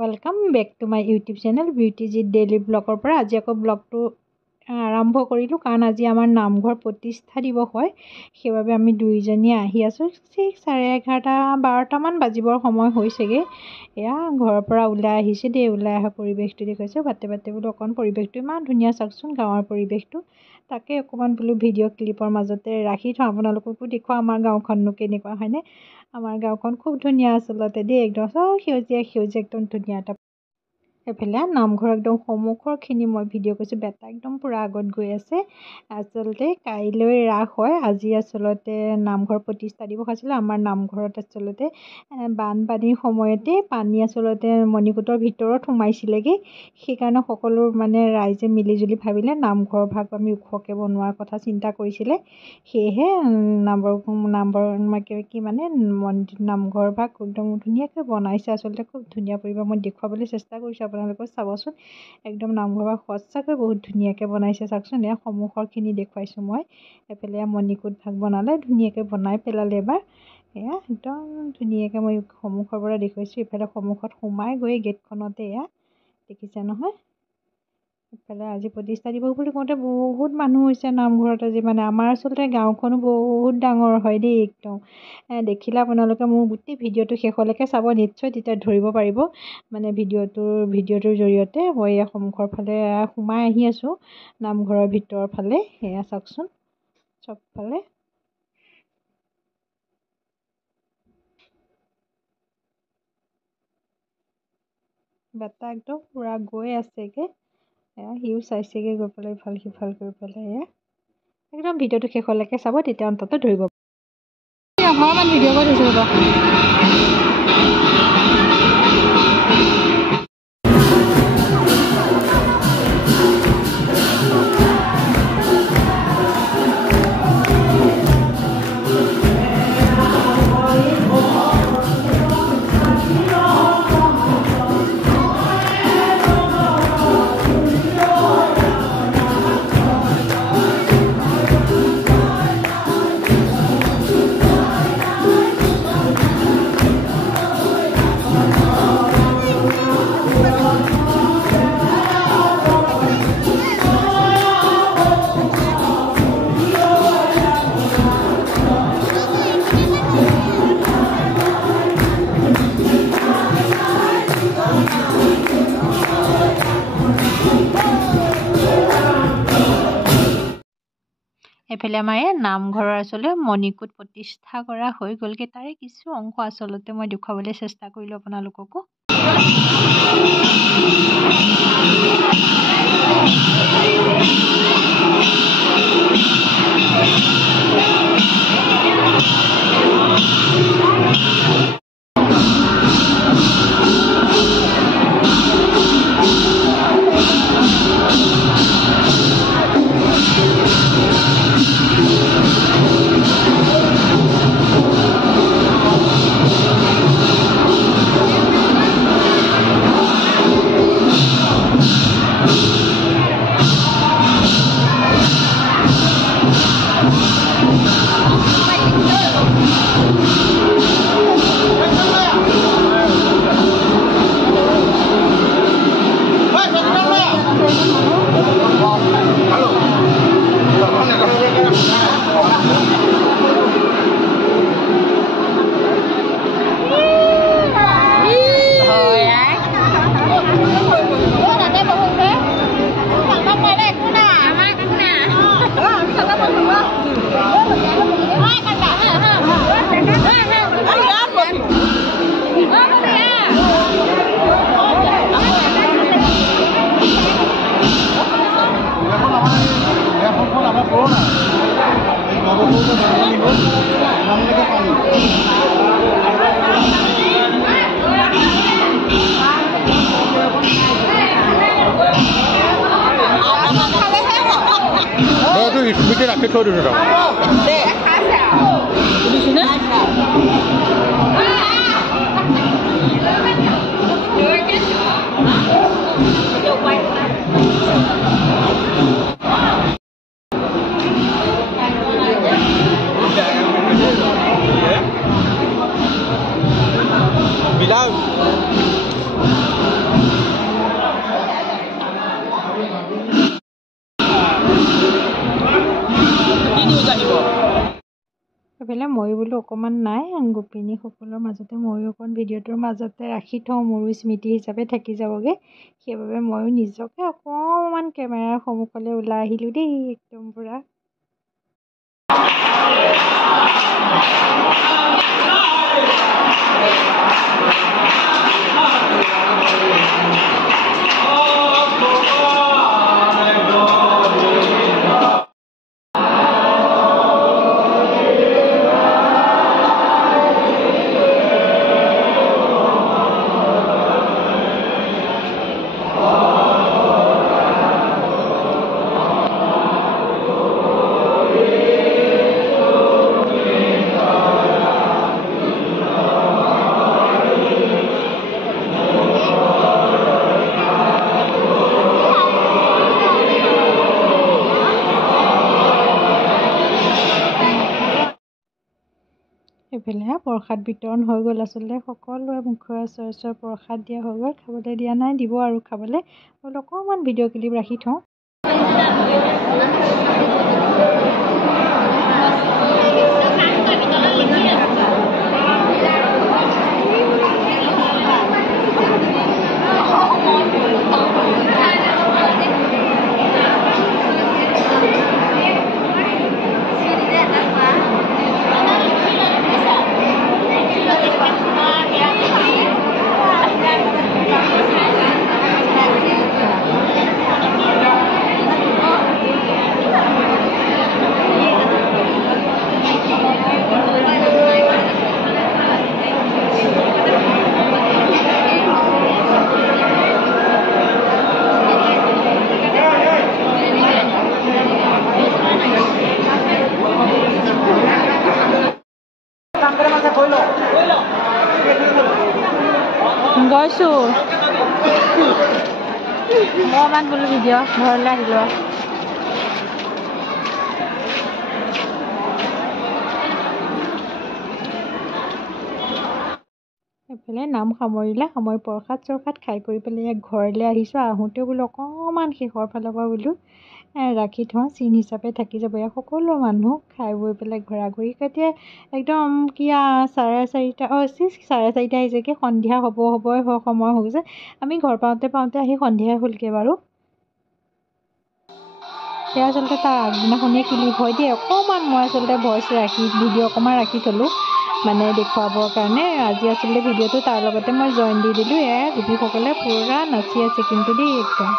Welcome back to my YouTube channel बिउटीजी daily blogger पर आज आको ब्लगटो आरम्भ करिलो कारण आज आमार नामघर प्रतिष्ठा दिवस है সেইভাবে আমি দুইজনী আহি আছো ঠিক 11:30-12টা মান বাজিবৰ সময় হৈছেগে এয়া ঘৰৰ পৰা ওলাই আহিছে দে ওলাই আহা পৰিবেশটো দেখাইছে বাতে বাতে বুলো অকন পৰিবেশটো ইমান ধুনিয়া চাকচোন গাঁৱৰ পৰিবেশটো তাকে অকমান বুলো ভিডিও ক্লিপৰ মাজতে ৰাখি থ আপোনালোককো দেখুৱা আমাৰ গাঁওখননো কেনেকুৱা হয়নে আমাৰ গাঁওখন খুব ধুনিয়া আছলতে দে একদম সেউজীয়া একদম ধুনিয়া এটা এফালে নামঘৰ একদম সমুখৰখিনি মই ভিডিও কৰিছোঁ বেটা একদম পুৰা আগত গৈ আছে আচলতে কাইলৈ ৰাস হয় আজি আচলতে নামঘৰ প্ৰতিষ্ঠা দিৱস আছিল আমাৰ নামঘৰত আচলতে বানপানীৰ সময়তে পানী আচলতে মণিকূটৰ ভিতৰত সোমাইছিলেগে সেইকাৰণে সকলো মানে ৰাইজে মিলিজুলি ভাবিলে নামঘৰ ভাগ আমি ওখকে বনোৱাৰ কথা চিন্তা কৰিছিলে সেয়েহে কি মানে নামঘৰ ভাগ একদম ধুনীয়াকৈ বনাইছে আচলতে খুব ধুনীয়া পৰিৱেশ মই দেখুৱাবলৈ চেষ্টা কৰিছোঁ আপোনালোকে চাবচোন একদম নামঘৰ ভাগ সঁচাকৈ বহুত ধুনীয়াকৈ বনাইছে চাওকচোন এয়া সন্মুখৰখিনি দেখুৱাইছোঁ মই এফালে মণিকূট ভাগ বনালে ধুনীয়াকৈ বনাই পেলালে এবাৰ এয়া একদম ধুনীয়াকৈ মই সন্মুখৰ পৰা দেখুৱাইছোঁ ইফালে সন্মুখত সোমাই গৈ গেটখনতে এয়া দেখিছে নহয় ইফালে আজি প্ৰতিষ্ঠা দিৱস বুলি কওঁতে বহুত মানুহ হৈছে নামঘৰত আজি মানে আমাৰ আচলতে গাঁওখনো বহুত ডাঙৰ হয় দেই একদম দেখিলে আপোনালোকে মোৰ গোটেই ভিডিঅ'টো শেষলৈকে চাব নিশ্চয় তেতিয়া ধৰিব পাৰিব মানে ভিডিঅ'টোৰ জৰিয়তে মই সন্মুখৰ ফালে সোমাই আহি আছোঁ নামঘৰৰ ভিতৰৰ ফালে এয়া চাওকচোন চবফালে বেটা একদম পুৰা গৈ আছেগে এয়া সিও চাইছেগে গৈ পেলাই ইফাল সিফাল কৰি পেলাই এয়া একদম ভিডিঅ'টো শেষলৈকে চাব তেতিয়া অন্তত ধৰিব অকণমান ভিডিঅ' কৰি থৈছোঁ ৰ'ব এফালে আমাৰ নামঘৰৰ আচলতে মণিকূট প্ৰতিষ্ঠা কৰা হৈ গ'লগে তাৰে কিছু অংশ আচলতে মই দেখুৱাবলৈ চেষ্টা কৰিলোঁ আপোনালোককো স্পিডে ৰাখি থৈ দিছোঁ বিলাও এইফালে ময়ো বোলো অকণমান নাই গোপিনীসকলৰ মাজতে ময়ো অকণ ভিডিঅ'টোৰ মাজতে ৰাখি থওঁ, মোৰো স্মৃতি হিচাপে থাকি যাবগৈ। সেইবাবে ময়ো নিজকে অকণমান কেমেৰাৰ সন্মুখলৈ ওলাই আহিলোঁ দেই, একদম পূৰা। এইফালে প্ৰসাদ বিতৰণ হৈ গ'ল। আচলতে সকলোৱে মুখৰ ওচৰ প্ৰসাদ দিয়া হৈ গ'ল, খাবলৈ দিয়া নাই, দিব আৰু খাবলৈ। বোলো অকণমান ভিডিঅ' ক্লিপ ৰাখি থওঁ। গৈছোঁ অকণমান বোলো ভিডিঅ' ঘৰলৈ আহিলোঁ। এইফালে নাম সামৰিলে, সামৰি প্ৰসাদ চৰসাদ খাই কৰি পেলাই ঘৰলৈ আহিছোঁ। আহোঁতেও বোলো অকণমান শেষৰ ফালৰ পৰা বোলো ৰাখি থওঁ, চিন হিচাপে থাকি যাব। ইয়াৰ সকলো মানুহ খাই বৈ পেলাই ঘূৰি এতিয়া একদম কিয়া 4:30 4:30 আহিছেগৈ, সন্ধিয়া হ'বই সময় হৈ গৈছে। আমি ঘৰ পাওঁতে আহি সন্ধিয়া হ'লগৈ বাৰু। সেয়া আচলতে তাৰ আগদিনাখনেই ক্লিপ হয় দেই। অকণমান মই আচলতে ভইচ ভিডিঅ' অকণমান ৰাখি থ'লোঁ, মানে দেখুৱাবৰ কাৰণে। আজি আচলতে ভিডিঅ'টো তাৰ লগতে মই জইন দি দিলোঁ। গোপীসকলে পূৰা নাচি আছে কিন্তু দেই একদম।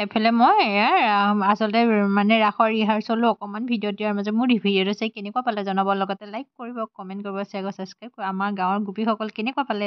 এফালে মই আচলতে মানে ৰাসৰ ৰিহাৰ্চলো অকণমান ভিডিঅ' দিয়াৰ মাজত মোৰ ভিডিঅ'টো চাই কেনেকুৱা পালে জনাব লগতে লাইক কৰিব কমেণ্ট কৰিব শ্বেয়াৰ কৰিব ছাবস্ক্ৰাইব কৰিব আমাৰ গাঁৱৰ গোপীসকল কেনেকুৱা পালে